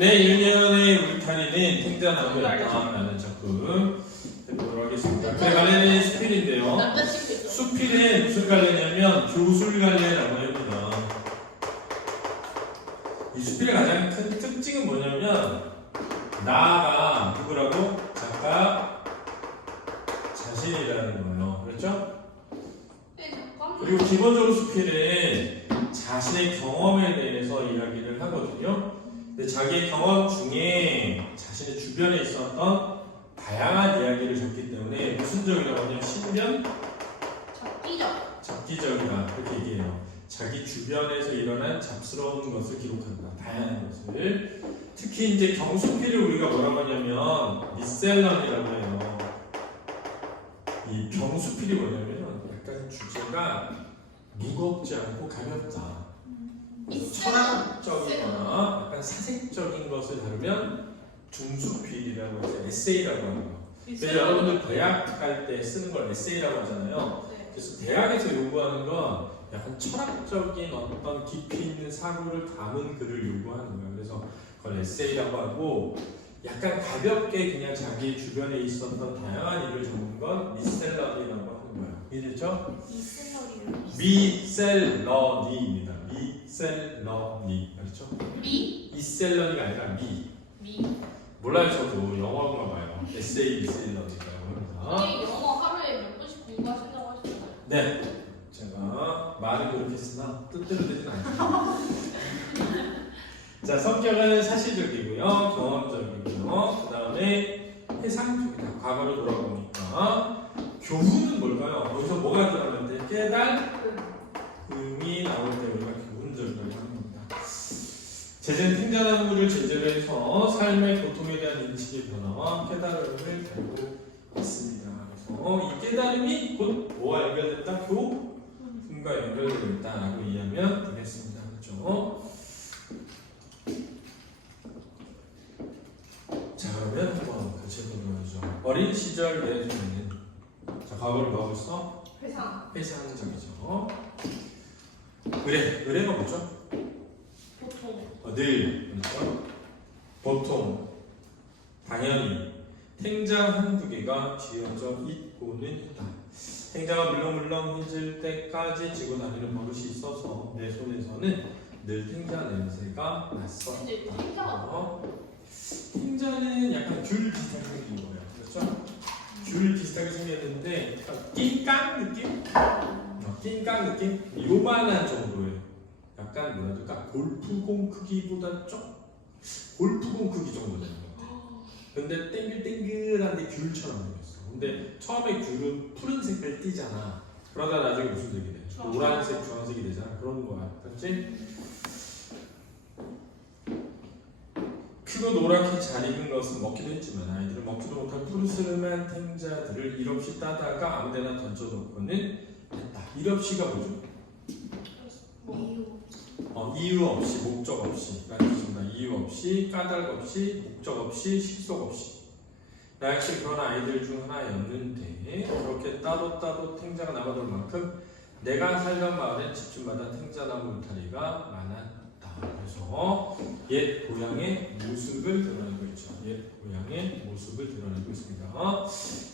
네, 1년의 울타리는 탱자나무였다라는 작품 해보도록 하겠습니다. 그에 관련된 수필인데요. 수필은 무슨 관련이냐면 교술 관련이라고 합니다. 이 수필의 가장 큰 특징은 뭐냐면 나가 누구라고? 작가 자신이라는 거예요. 그렇죠? 그리고 기본적으로 수필은 자신의 경험에 대해서 이야기를 하거든요. 근데 자기의 경험 중에 자신의 주변에 있었던 다양한 이야기를 적기 때문에 무슨 적이라고 하냐면 신변? 잡기적이다. 그렇게 얘기해요. 자기 주변에서 일어난 잡스러운 것을 기록한다. 다양한 것을. 특히 이제 경수필을 우리가 뭐라고 하냐면 미셀런이라고 해요. 이 경수필이 뭐냐면 약간 주제가 무겁지 않고 가볍다. 철학적이거나 약간 사색적인 것을 다루면 중수필이라고 해서 에세이라고 합니다. 그래서 여러분들 대학할 때 쓰는 걸 에세이라고 하잖아요. 그래서 대학에서 요구하는 건 약간 철학적인 어떤 깊이 있는 사고를 담은 글을 요구하는 거예요. 그래서 그걸 에세이라고 하고 약간 가볍게 그냥 자기 주변에 있었던 다양한 일을 적는 건 미셀러니라고 하는 거예요. 이해됐죠? 미셀러니입니다. 미셀러니. 그렇죠? 미셀러니가 아니라 미. 몰라요. 저도 영어만 봐요. 에세이 미셀러니까요. 영어 하루에 몇 번씩 공부하신다고 하셨잖아요. 네. 제가 말은 그렇게 쓰나 뜻대로 되진 않죠. 자, 성격은 사실적이고요. 경험적이고요. 그 다음에 해상적이다. 과거로 돌아보니까. 교훈은 뭘까요? 여기서 뭐가 들어가는데 깨달음이 나올 때 우리가 교훈적이라고 하는 겁니다. 제재는 탱자나무를 제재로 해서 삶의 고통에 대한 인식의 변화와 깨달음을 달고 있습니다. 그래서 이 깨달음이 곧 뭐와 연결된다? 교훈과 연결되어 있다라고 이해하면 되겠습니다. 그렇죠? 자, 그러면 한번 같이 해보도록 하죠. 어린 시절 내 중에는 자, 과거를 뭐 하고 있어? 회상적이죠. 의례가 뭐죠? 늘, 그렇죠? 보통, 당연히 탱자 한두 개가 쥐어져 있고는 있다. 탱자가 물렁물렁 휘질 때까지 쥐고 다니는 버릇이 있어서 내 손에서는 늘 탱자 냄새가 났었다. 탱자는 약간 귤 비슷하게 생긴 거예요. 그렇죠? 귤 비슷하게 생겼는데 낑깡 느낌? 낑깡 느낌? 요만한 정도예요. 약간 뭐라 그럴까? 골프공 크기보다 좀 골프공 크기 정도 되는 것 같아요. 근데 땡글땡글한데 귤처럼 생겼어. 근데 처음에 귤은 푸른 색깔 띠잖아. 그러다 나중에 무슨 색이 돼? 노란색, 주황색이 되잖아. 그런 거야. 그렇지? 크고 노랗게 잘 익은 것은 먹기도 했지만 아이들은 먹지도 못할 푸르스름한 탱자들을 일 없이 따다가 아무데나 던져놓고는 했다. 일 없이가 뭐죠? 이유 없이, 목적 없이 라는 뜻입니다. 이유 없이, 까닭 없이, 목적 없이, 식속 없이. 나 역시 그런 아이들 중 하나였는데 그렇게 따로 탱자가 남아돌 만큼 내가 살던 마을엔 집집마다 탱자나무 울타리가 많았다. 그래서 옛 고향의 모습을 드러내고 있죠. 옛 고향의 모습을 드러내고 있습니다.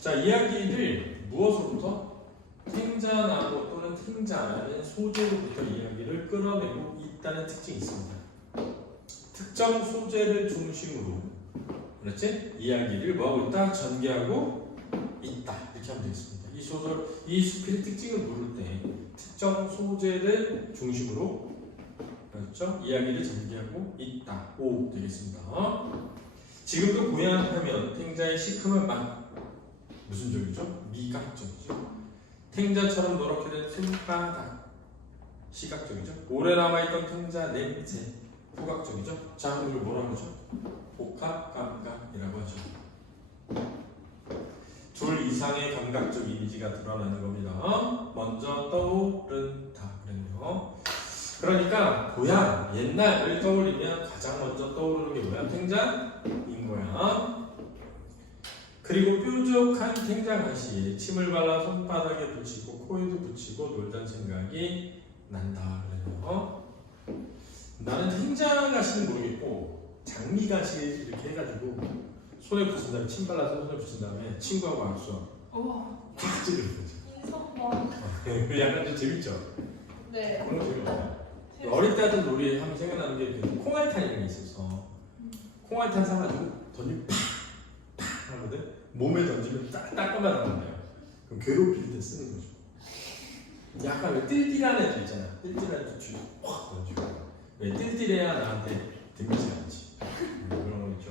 자, 이야기를 무엇으로부터? 탱자나무 또는 탱자라는 소재로부터 이야기를 끌어내고 있다는 특징이 있습니다. 특정 소재를 중심으로, 그렇지? 이야기를 뭐하고 있다? 전개하고 있다. 이렇게 하면 되겠습니다. 이 수필의 특징을 물을 때 특정 소재를 중심으로, 그렇죠? 이야기를 전개하고 있다. 오 되겠습니다. 지금도 고향하면 탱자의 시큼한 맛 무슨 적이죠? 미각적이죠. 탱자처럼 노랗게 된 손바닥 시각적이죠. 오래 남아있던 탱자 냄새 후각적이죠. 자, 이걸 뭐라고 하죠? 복합 감각이라고 하죠. 둘 이상의 감각적 이미지가 드러나는 겁니다. 먼저 떠오른다 그랬네요. 그러니까 고향, 옛날을 떠올리면 가장 먼저 떠오르는 게 뭐야? 탱자인 거야. 그리고 뾰족한 탱자 가시에 침을 발라 손바닥에 붙이고 코에도 붙이고 놀던 생각이 난다 그래요. 나는 탱자 가시는 모르겠고 장미가시 이렇게 해가지고 손에 붙인 다음에 침 발라서 손에 붙인 다음에 친구하고 악수하고 우와. 탁 찌르는 거죠. 인성과. 약간 좀 재밌죠? 네. 그런 거 재밌어요. 어릴 때 하던 놀이 하면 생각나는 게 그 콩알탄이라는 게 있어서 콩알탄 사가지고 던지면 팍팍 하거든? 몸에 던지면 따끔하단 말이에요. 그럼 괴롭힐 때 쓰는 거죠. 약간 왜 띨띨한 애들 있잖아. 띨띨한 애들 주확 던지고 왜 띨띨해야 나한테 덤비지 않지. 그런 거 있죠.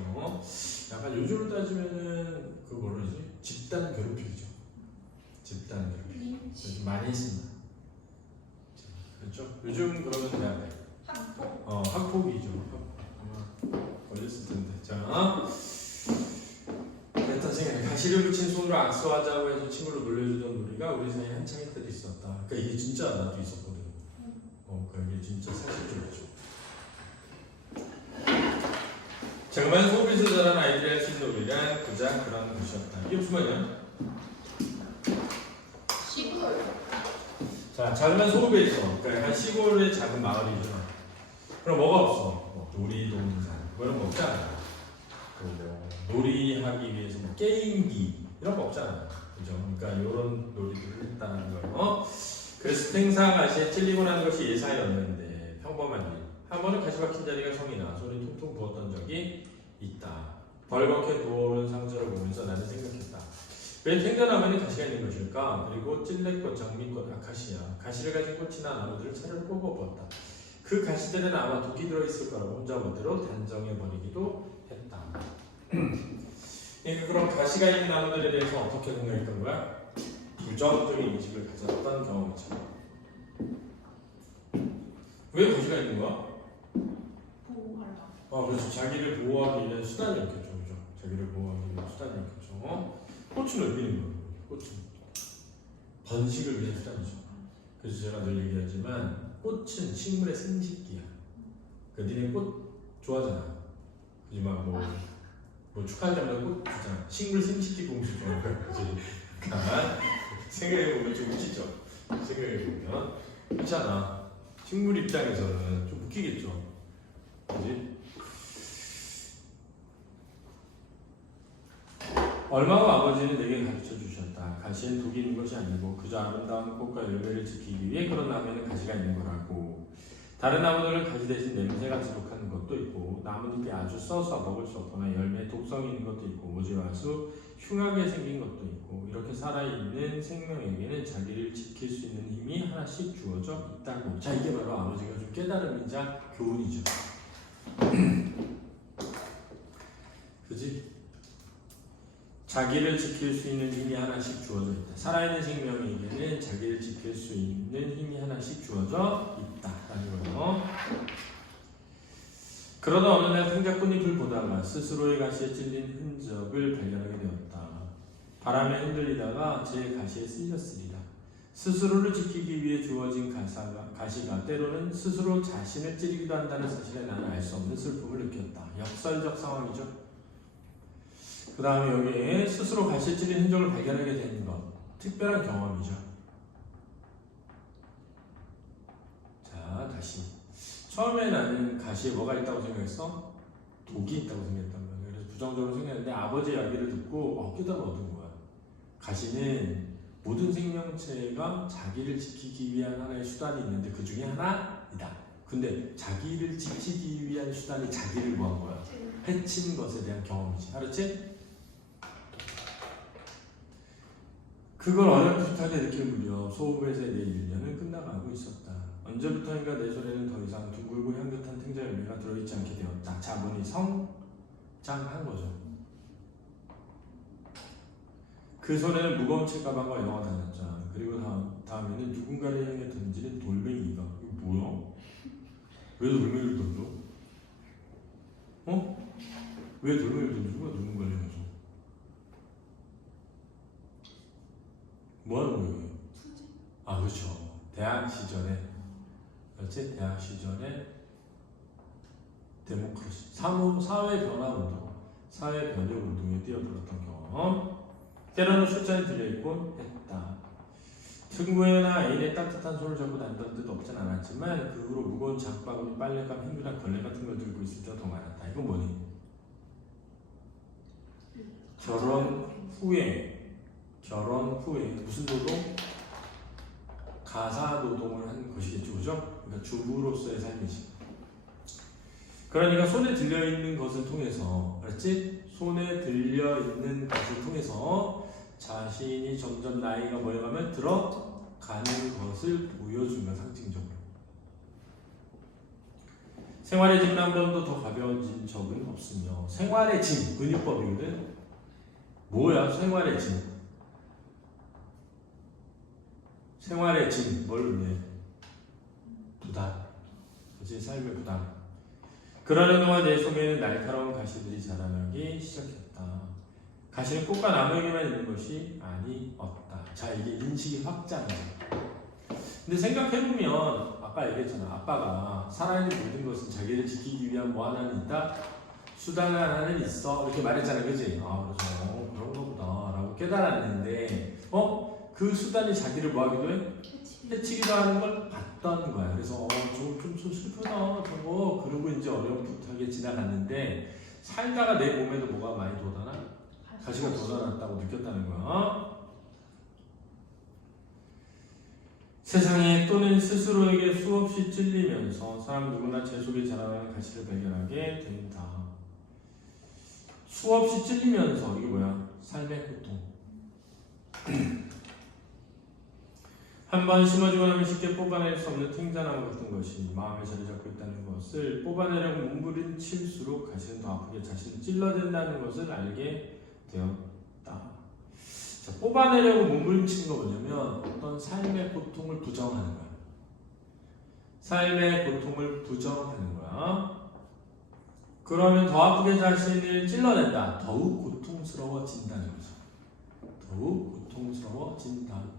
약간 요즘으로 따지면은 그 뭐라지? 집단 괴롭히기죠. 집단 괴롭히기. 요즘 많이 했습니다. 그렇죠? 요즘 그러면 돼야 돼. 한폭. 학폭이죠. 아마 걸렸을 텐데. 자, 일단 생각해. 가시를 붙인 손으로 악수하자고 해서 친구를 놀려주던 놀이가 우리 사이에 한창일 때도 있었다. 그러니까 이게 진짜 나도 있었거든. 그러니까 이게 진짜 사실적이죠. 정말 소비에서 자란 아이들이 할 수 있는 놀이란 고작 그런 것이었다. 이게 무슨 말이야? 시골. 자, 작은 소읍에 있어. 그러니까 약간 시골의 작은 마을이죠. 그럼 뭐가 없어? 놀이동산 그런 거 없잖아. 그리고 놀이하기 위해서 뭐 게임기 이런 거 없잖아. 그죠? 그러니까 이런 놀이들을 했다는 거예요. 그래서 행사가시에 찔리고 나는 것이 예사였는데 평범한 일. 한 번은 가시 박힌 자리가 성이 나 손이 퉁퉁 부었던 적이 있다. 벌겋게 부어오른 상처를 보면서 나는 생각했다. 왜 탱자나무에는 가시가 있는 것일까? 그리고 찔레꽃, 장미꽃, 아카시아, 가시를 가진 꽃이나 나무들을 차를 뽑아보았다. 그 가시들은 아마 독이 들어있을 거라고 혼자 멋대로 단정해버리기도 했다. 그러니까 그런 가시가 있는 나무들에 대해서 어떻게 생각했던 거야? 부정적인 인식을 가졌던 경험이죠. 왜 가시가 있는 거야? 보호하라. 그렇죠. 자기를 보호하기 위한 수단이었겠죠. 그죠? 자기를 보호하기 위한 수단이었겠죠. 꽃은 왜 피는 거예요? 꽃은 번식을 위한 수단이죠. 그래서 제가 늘 얘기하지만 꽃은 식물의 생식기야. 그러니까 니네 꽃 좋아하잖아. 그지 뭐 축하할 때마다 꽃 주잖아. 식물 생식기 공식 좋아하는 거야. 그지? 그러니까 생각해보면 좀 웃기죠. 생각해보면 그렇잖아. 식물 입장에서는 좀 웃기겠죠. 그지? 얼마 후 아버지는 내게 가르쳐 주셨다. 가시엔 독이 있는 것이 아니고 그저 아름다운 꽃과 열매를 지키기 위해 그런 나무에는 가시가 있는 거라고. 다른 나무들은 가시 대신 냄새가 지독한 것도 있고 나뭇잎이 아주 써서 먹을 수 없거나 열매에 독성이 있는 것도 있고 모지와수 흉하게 생긴 것도 있고 이렇게 살아있는 생명에게는 자기를 지킬 수 있는 힘이 하나씩 주어져 있다고. 자, 이게 바로 아버지가 좀 깨달음이자 교훈이죠. 그지? 자기를 지킬 수 있는 힘이 하나씩 주어져 있다. 살아있는 생명에게는 자기를 지킬 수 있는 힘이 하나씩 주어져 있다라는 거예요. 그러다 어느 날 탱자꾼잎을 보다가 스스로의 가시에 찔린 흔적을 발견하게 되었다. 바람에 흔들리다가 제 가시에 쓸렸으리라. 스스로를 지키기 위해 주어진 가시가 때로는 스스로 자신을 찌르기도 한다는 사실에 나는 알 수 없는 슬픔을 느꼈다. 역설적 상황이죠. 그 다음에 여기에 스스로 가시에 찔린 흔적을 발견하게 된 것. 특별한 경험이죠. 자, 다시. 처음에 나는 가시에 뭐가 있다고 생각했어? 독이 있다고 생각했단 말이야. 그래서 부정적으로 생각했는데 아버지의 이야기를 듣고 깨달아 얻은 거야. 가시는 모든 생명체가 자기를 지키기 위한 하나의 수단이 있는데 그 중에 하나이다. 근데 자기를 지키기 위한 수단이 자기를 뭐한 거야? 해친 것에 대한 경험이지. 알았지? 그걸 어렴풋하게 느낄 무렵 소음에서의 내 1년은 끝나가고 있었다. 언제부터인가 내 손에는 더 이상 둥글고 향긋한 탱자 열매가 들어있지 않게 되었다. 자본이 성장한 거죠. 그 손에는 무거운 책가방과 영화 다녔잖아. 그리고 다음에는 누군가를 향해 던지는 돌멩이가. 이거 뭐야? 왜 돌멩이를 던져? 왜 돌멩이를 던지는 거야? 누군가를 향해서. 뭐 하는 거예요? 그렇죠. 대학 시절에, 그렇지? 대학 시절에 데모크라시, 사회 변화 운동, 사회 변혁 운동에 뛰어들었던 경험. 때로는 술잔이 들려있곤 했다. 친구나 애인의 따뜻한 손을 잡고 난다는 뜻 없진 않았지만 그 후로 무거운 장바구니, 빨랫감, 행주나 걸레 같은 걸 들고 있을 때가 더 많았다. 이건 뭐니? 결혼 후에 무슨 노동? 가사 노동을 한 것이겠죠, 그죠? 그러니까 주부로서의 삶이지. 그러니까 손에 들려 있는 것을 통해서, 알았지? 손에 들려 있는 것을 통해서 자신이 점점 나이가 모여가면 들어가는 것을 보여준 거야, 상징적으로. 생활의 짐은 한 번도 더 가벼워진 적은 없으며, 생활의 짐, 근육법이거든. 뭐야, 생활의 짐? 생활의 짐, 뭘 의미해? 부담. 그치, 삶의 부담. 그러는 동안 내 속에는 날카로운 가시들이 자라나기 시작했다. 가시는 꽃과 나무에게만 있는 것이 아니었다. 자, 이게 인식이 확장이야. 근데 생각해보면 아까 얘기했잖아. 아빠가 살아있는 모든 것은 자기를 지키기 위한 뭐 하나는 있다? 수단 하나는 있어. 이렇게 말했잖아. 그지? 아, 그래서 그런가 보다 라고 깨달았는데 그 수단이 자기를 뭐 하기도 해? 해치기도 하는 걸 봤던 거야. 그래서 좀 슬프다 저거. 그러고 이제 어렴풋하게 지나갔는데 살다가 내 몸에도 뭐가 많이 돋아나? 가시가 돋아났다고 느꼈다는 거야. 세상에 또는 스스로에게 수없이 찔리면서 사람 누구나 제 속에 자라나는 가시를 발견하게 된다. 수없이 찔리면서 이게 뭐야? 삶의 고통. 한번 심어주고 나면 쉽게 뽑아낼 수 없는 탱자나무 같은 것이 마음에 자리 잡고 있다는 것을 뽑아내려고 몸부림칠수록 가시는 더 아프게 자신을 찔러댄다는 것을 알게 되었다. 자, 뽑아내려고 몸부림치는 거 뭐냐면 어떤 삶의 고통을 부정하는 거야. 삶의 고통을 부정하는 거야. 그러면 더 아프게 자신을 찔러낸다. 더욱 고통스러워진다는 거죠. 더욱 고통스러워진다.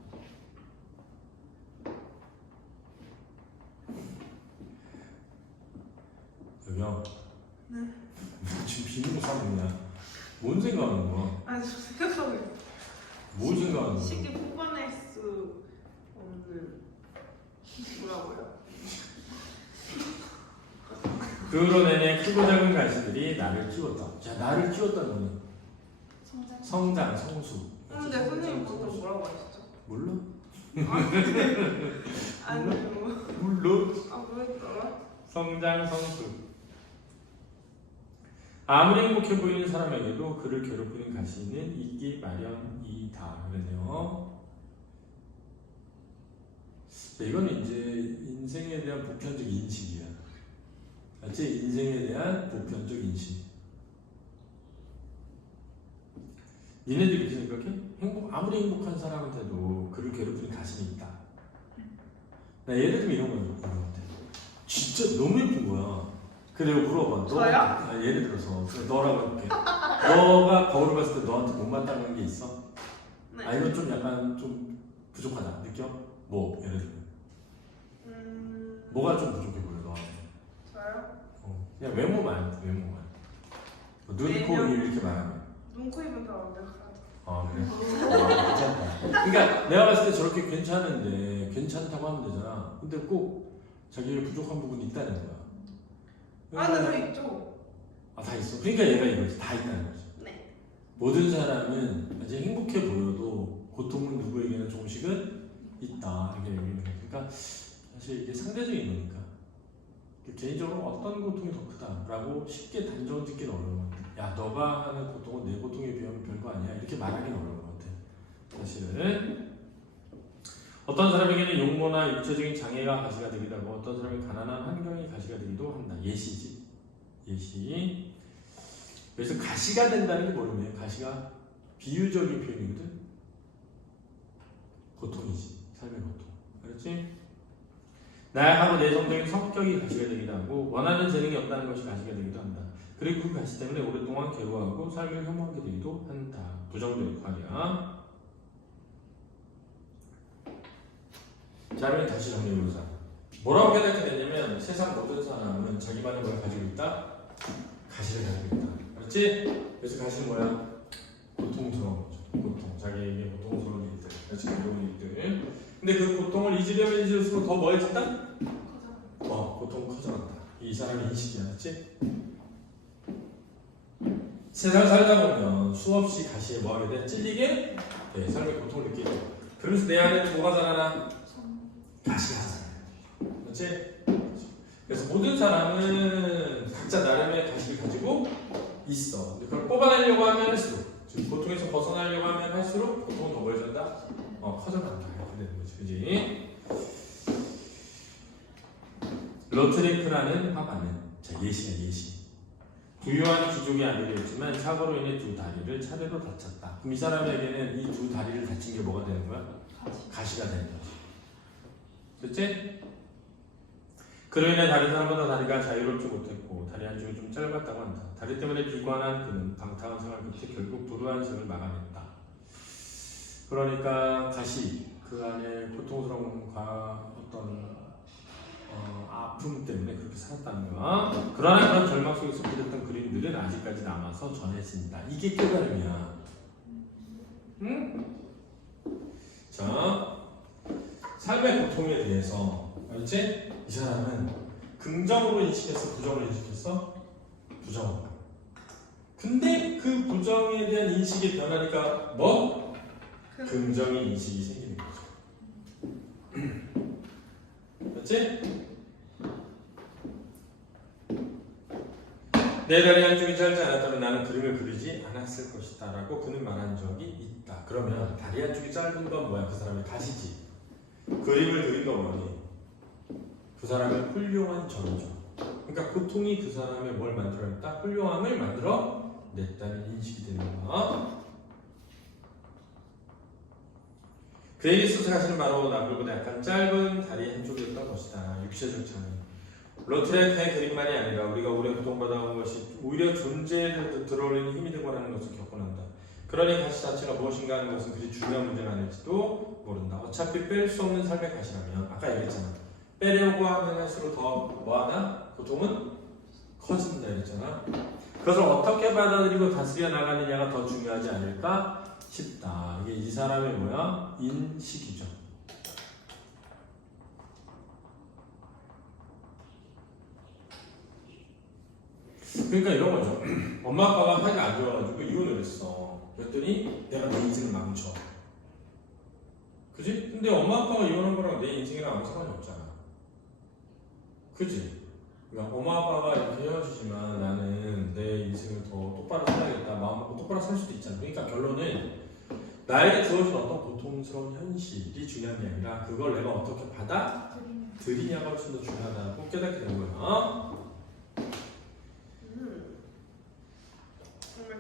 여기요. 네. 지금 비밀사항이야. 뭔 생각하는 거야? 아니 저 생각하고 있어. 뭘 생각하는 거야? 쉽게 뽑아낼 수 없는 뭐라고요? 그로 내내 크고 작은 가시들이 나를 키웠다. 자, 나를 키웠다는 거는 성장, 성수. 근데 선생님 보통 뭐라고 하셨죠? 몰라? 아니 뭐. 몰라? 아 뭐였더라? 성장, 성수. 아무리 행복해 보이는 사람에게도 그를 괴롭히는 가시는 있기 마련이다. 그러네요. 이건 이제 인생에 대한 보편적 인식이야. 맞지? 인생에 대한 보편적 인식. 니네들이 그렇게 생각해? 아무리 행복한 사람한테도 그를 괴롭히는 가신이 있다. 나 예를 들면 이런 거야. 진짜 너무 예쁜 거야. 그래, 물어봐. 저요? 예를 들어서 너라고 해볼게. 너가 거울을 봤을 때 너한테 못마땅한 게 있어? 네. 아, 이건 좀 약간 좀 부족하다. 느껴? 뭐 예를 들면 뭐가 좀 부족해 보여 너한테? 저요? 그냥 외모만. 눈, 코, 입 이렇게 말하면. 눈, 코, 입은 다 완벽하죠. 아, 그래? 괜찮다. 그러니까 내가 봤을 때 저렇게 괜찮은데 괜찮다고 하면 되잖아. 근데 꼭 자기가 부족한 부분이 있다는 거야. 아, 근데 저 있죠. 아, 다 있어. 그러니까 얘가 이거지. 다 있다는 거지. 네. 모든 사람은 아직 행복해 보여도 고통은 누구에게는 조금씩은 있다. 이렇게 얘기하는 거야. 그러니까 사실 이게 상대적인 거니까. 개인적으로 어떤 고통이 더 크다라고 쉽게 단정 짓기는 어려운 것 같아. 야, 너가 하는 고통은 내 고통에 비하면 별거 아니야. 이렇게 말하기는 어려운 것 같아. 사실은 어떤 사람에게는 용모나 육체적인 장애가 가시가 되기도 하고 어떤 사람은 가난한 환경이 가시가 되기도 한다. 예시지. 예시. 그래서 가시가 된다는 게 뭐냐면 가시가 비유적인 표현이거든. 고통이지. 삶의 고통. 그렇지? 나약하고 내성적인 성격이 가시가 되기도 하고 원하는 재능이 없다는 것이 가시가 되기도 한다. 그리고 그 가시 때문에 오랫동안 괴로워하고 삶을 혐오하게 되기도 한다. 부정적 역할이야. 자, 그럼 다시 정리해보자. 뭐라고 깨닫게 되냐면 세상 모든 사람은 자기만의 뭘 가지고 있다? 가시를 가지고 있다. 그렇지? 그래서 가시는 뭐야? 고통스러운 거죠. 고통. 자기에게 고통스러운 일들. 그렇지? 괴로운 일들. 근데 그 고통을 잊으려면 잊을수록 더 뭐해진다? 커져. 고통 커져간다. 이 사람의 인식이야, 그렇지? 세상 살다 보면 수없이 가시에 뭐하게 돼? 찔리게 돼. 삶의 고통을 느끼게 돼. 그러면서 내 안에 뭐가 자라나? 가시가 자라요. 그렇지? 그래서 모든 사람은 각자 나름의 가시를 가지고 있어. 근데 그걸 뽑아내려고 하면 할수록, 지금 고통에서 벗어나려고 하면 할수록 고통은 더 뭐해진다? 커져간다. 이렇게 되는 거지, 그지? 로트레크라는 화가는, 자, 예시야, 예시. 부유한 귀족이 아니었지만 사고로 인해 두 다리를 차례로 다쳤다. 그럼 이 사람에게는 이 두 다리를 다친 게 뭐가 되는 거야? 가시가 되는 거지. 됐지? 그로 인해 다른 사람보다 다리가 자유롭지 못했고 다리 한쪽이 좀 짧았다고 한다. 다리 때문에 비관한 그는 방탕한 생활 끝에 결국 도도한 생을 마감했다. 그러니까 가시, 그 안에 고통스러움과 어떤 아픔 때문에 그렇게 살았다는 거야. 그러나 그런 절망 속에서 그렸던 그림들은 아직까지 남아서 전해진다. 이게 깨달음이야. 응? 자, 삶의 고통에 대해서 알지? 이 사람은 긍정으로 인식했어? 부정으로 인식했어? 부정으로. 근데 그 부정에 대한 인식이 변하니까 뭐? 긍정의 인식이 생기는 거죠. 맞지? 내 다리 한쪽이 짧지 않았다면 나는 그림을 그리지 않았을 것이다 라고 그는 말한 적이 있다. 그러면 다리 한쪽이 짧은 건 뭐야? 그 사람의 가시지. 그림을 그린 건 뭐니? 그 사람의 훌륭한 전조. 그러니까 고통이 그 사람의 뭘 만들어냈다? 훌륭함을 만들어냈다는 인식이 되는 거야. 그에게 있어서 가시는 바로 남들보다 약간 짧은 다리 한쪽이었던 것이다. 육체적 차이. 로트레크의 그림만이 아니라 우리가 오래 고통받아온 것이 오히려 존재에 들어올리는 힘이 되고 하는 것을 겪고 난다. 그러니 가시 자체가 무엇인가 하는 것은 그리 중요한 문제가 아닐지도 모른다. 어차피 뺄 수 없는 삶의 가시라면 아까 얘기했잖아. 빼려고 하면 할수록 더 뭐하나? 고통은 커진다 했잖아. 그것을 어떻게 받아들이고 다스려 나가느냐가 더 중요하지 않을까 싶다. 이게 이 사람의 뭐야? 인식이죠. 그러니까 이런 거죠. 엄마 아빠가 사이가 안 좋아가지고 이혼을 했어. 그랬더니 내가 내 인생을 망쳐. 그지? 근데 엄마 아빠가 이혼한 거랑 내 인생이랑 아무 상관이 없잖아. 그지? 그러니까 엄마 아빠가 이렇게 헤어지지만 나는 내 인생을 더 똑바로 살아야겠다. 마음 먹고 똑바로 살 수도 있잖아. 그러니까 결론은 나에게 주어진 어떤 고통스러운 현실이 중요한 게 아니라 그걸 내가 어떻게 받아들이냐가 훨씬 더 중요하다고 깨닫게 된 거야.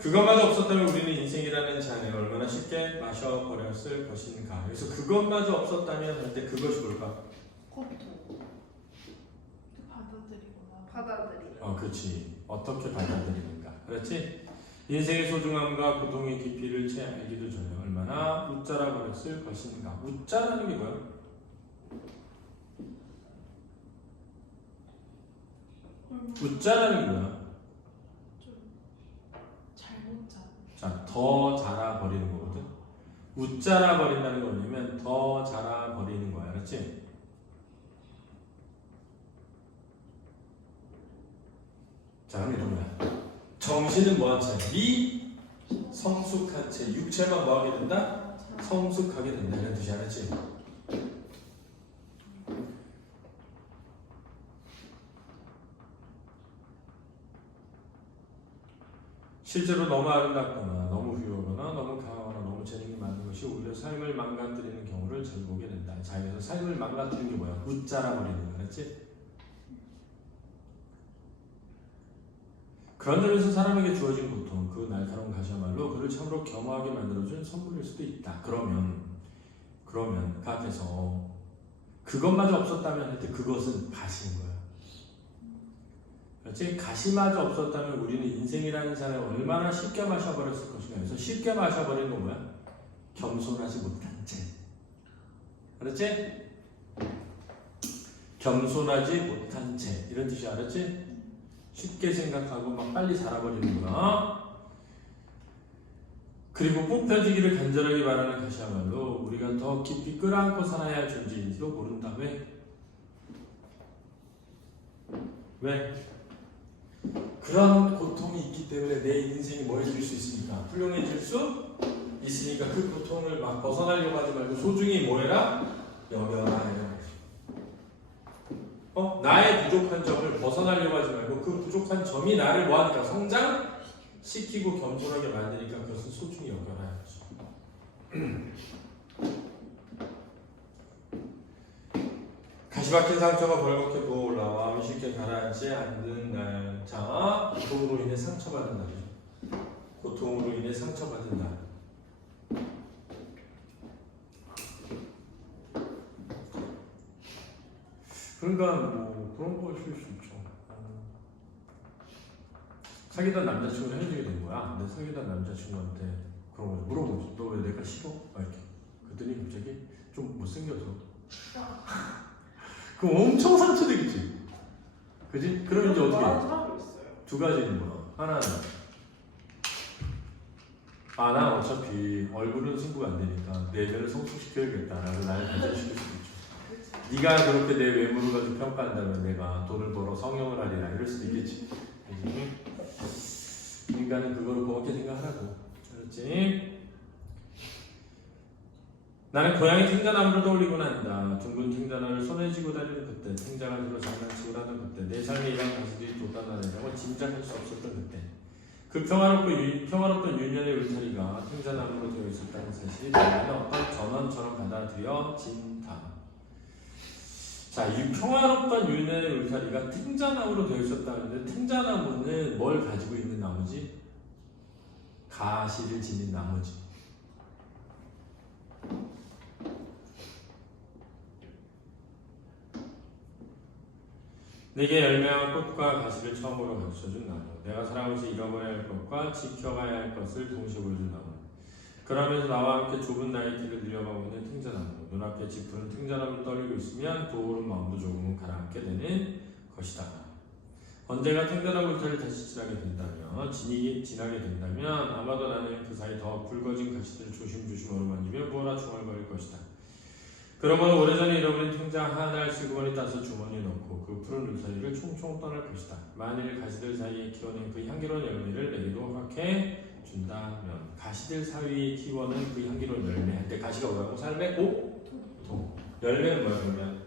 그것마저 없었다면 우리는 인생이라는 잔을 얼마나 쉽게 마셔버렸을 것인가. 그래서 그것마저 없었다면 할 때 그것이 뭘까? 고통. 받아들이고. 그렇지. 어떻게 받아들이는가. 그렇지? 인생의 소중함과 고통의 깊이를 채 알기도 전에 얼마나 웃자라 버렸을 것인가. 웃자라는 게 뭐야? 웃자라는 게 뭐야? 자, 더 자라버리는 거거든. 웃자라버린다는 건 뭐냐면 더 자라버리는 거야. 그렇지? 자, 그럼 이런 거야. 정신은 뭐한 채? 성숙한 채. 육체만 뭐하게 된다? 성숙하게 된다. 이런 뜻이 알았지? 실제로 너무 아름답거나 너무 훌륭하거나 너무 강하거나 너무 재능이 많은 것이 오히려 삶을 망가뜨리는 경우를 잘 보게 된다. 자, 그래서 삶을 망가뜨리는 게 뭐야? 웃자라버리는 거, 그렇지? 그런 점에서 사람에게 주어진 고통, 그 날카로운 가시야말로 그를 참으로 겸허하게 만들어준 선물일 수도 있다. 그러면 그 앞에서 그것마저 없었다면 할 때 그것은 가시인 거야. 그렇지? 가시마저 없었다면 우리는 인생이라는 잔을 얼마나 쉽게 마셔버렸을 것인가. 그래서 쉽게 마셔버리는 건 뭐야? 겸손하지 못한 채. 알았지? 겸손하지 못한 채. 이런 뜻이 알았지? 쉽게 생각하고 막 빨리 살아버리는구나. 그리고 뽑혀지기를 간절하게 바라는 것이야말로 우리가 더 깊이 끌어안고 살아야 할 존재인지도 모른다. 왜? 그런 고통이 있기 때문에 내 인생이 뭐해질 수 있으니까 훌륭해질 수 있으니까 그 고통을 막 벗어나려고 하지 말고 소중히 뭐해라? 여겨라. 나의 부족한 점을 벗어나려고 하지 말고 그 부족한 점이 나를 뭐하니까 성장시키고 겸손하게 만드니까 그것을 소중히 여겨라. 가시 박힌 상처가 벌겋게 부어올라와 위식게 가라앉지 않는 날. 자, 고통으로 인해 상처받은 날이죠. 고통으로 인해 상처받은 날. 그러니까 뭐 그런 걸 쓸 수 있죠. 사귀던 남자친구를 헤어지게 된 거야. 근데 사귀던 남자친구한테 그런 거 물어보지. 너 왜 내가 싫어? 막 이렇게. 그랬더니 갑자기 좀 못생겨서. 그럼 엄청 상처되겠지. 그지? 그럼 이제 어떻게 해? 두 가지는 뭐야? 하나는 난 어차피 얼굴은 승부가 안 되니까 내면을 성숙시켜야겠다라고 나를 발전시킬 수도 있죠. 네가 그렇게 내 외모를 가지고 평가한다면 내가 돈을 벌어 성형을 하리라 이럴 수도 있겠지. 인간은 그거를 고맙게 생각하라고. 그렇지? 나는 고양이 탱자나무를 떠올리고 난다. 둥근 탱자나무를 손에 쥐고 다니는 그때, 탱자가 들어 장난치고 하던 그때, 내 삶에 이런 가슴이 돋아나는다고 짐작할 수 없었던 그때, 그 평화롭던 윤년의 울타리가 탱자나무로 되어 있었다는 사실이 나에게 어떤 전원처럼 받아들여진다. 자, 이 평화롭던 윤년의 울타리가 탱자나무로 되어 있었다는데, 탱자나무는 뭘 가지고 있는 나무지? 가시를 지닌 나무지. 내게 열매와 꽃과 가시를 처음으로 가르쳐준 나무. 내가 살아오면서 잃어버려야 할 것과 지켜가야 할 것을 동시에 보여준 나무. 그러면서 나와 함께 좁은 나의 길을 들여가고 있는 탱자나무. 눈앞에 짚푸른 탱자나무를 떨리고 있으면 부어오른 마음도 조금은 가라앉게 되는 것이다. 언젠가 탱자나무 울타리를 다시 지나게 된다면 아마도 나는 그 사이 더 굵어진 가시들을 조심조심 어루만지며 무어라 중얼거릴 것이다. 그러므로 오래전에 잃어버린 탱자 하나를 슬그머니 따서 주머니에 넣고 그 푸른 울타리를 총총 떠날 것이다. 만일 가시들 사이에 키워낸 그 향기로운 열매를 내게도 허락해 준다면. 가시들 사이에 키워낸 그 향기로운 열매. 한때 가시가 뭐라고? 삶의 고통. 열매는 뭐야 그러면?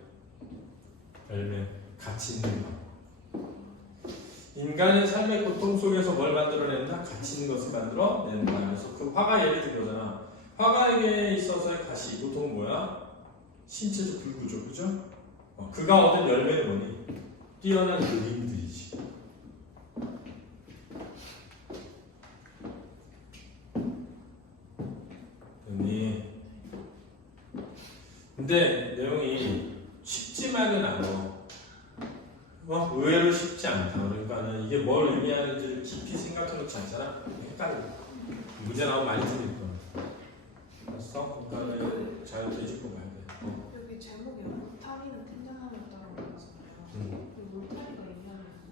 열매. 가치 있는 것. 인간은 삶의 고통 속에서 뭘 만들어낸다? 가치 있는 것을 만들어낸다. 그래서 그 화가 예를 든 거잖아. 화가에게 있어서의 가시, 고통은 뭐야? 신체적 불구조, 그죠? 그가 얻은 열매는 뭐니? 뛰어난 그림들이지. 근데 내용이 쉽지만은 않아. 의외로 쉽지 않다. 그러니까는 이게 뭘 의미하는지를 깊이 생각해놓지 않잖아. 헷갈려. 문제 나오면 많이 틀릴 거야. 알았어? 그러니까 잘 되짚고 봐야 돼. 여기 제목에 울타리는 탱자나무였다고 나왔잖아요. 울타리가 의미하는 게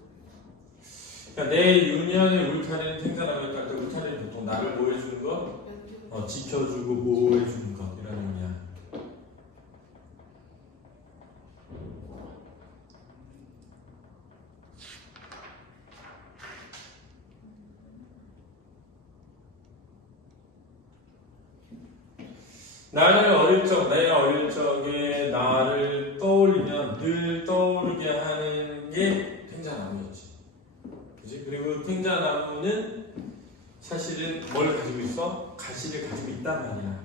그러니까 내 윤년의 울타리는 탱자나무였다. 그 울타리는 보통 나를 뭐 해주는 거? 지켜주고 보호해주는 것 이런 의미야. 내 어릴 적에 나를 떠올리면 늘 떠오르게 하는 게 탱자나무였지. 그치? 그리고 탱자나무는 사실은 뭘 가지고 있어? 가시를 가지고 있단 말이야.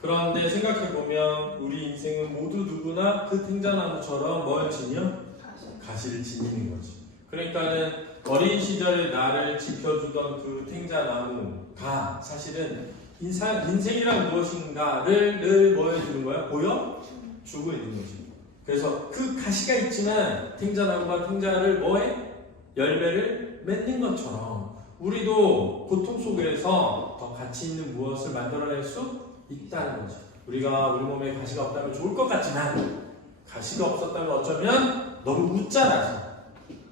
그런데 생각해보면 우리 인생은 모두 누구나 그 탱자나무처럼 뭘 지녀? 가시를 지니는 거지. 그러니까는 어린 시절에 나를 지켜주던 그 탱자나무가 사실은 인생이란 무엇인가를 늘 뭐 해주는 거야? 보여주고 있는 거지. 그래서 그 가시가 있지만 탱자나무가 탱자를 뭐해? 열매를 맺는 것처럼 우리도 고통 속에서 더 가치 있는 무엇을 만들어낼 수 있다는 거지. 우리가 우리 몸에 가시가 없다면 좋을 것 같지만 가시가 없었다면 어쩌면 너무 웃자라서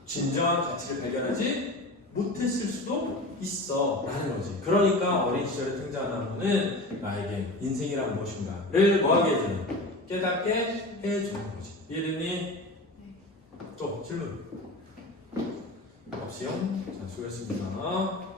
진정한 가치를 발견하지 못했을 수도 있어 라는 거지. 그러니까 어린 시절에 등장하는 나에게 인생이란 무엇인가를 뭐하게 해주는, 깨닫게 해주는 거지. 이해됐니? 또 질문 없이요? 자, 수고했습니다.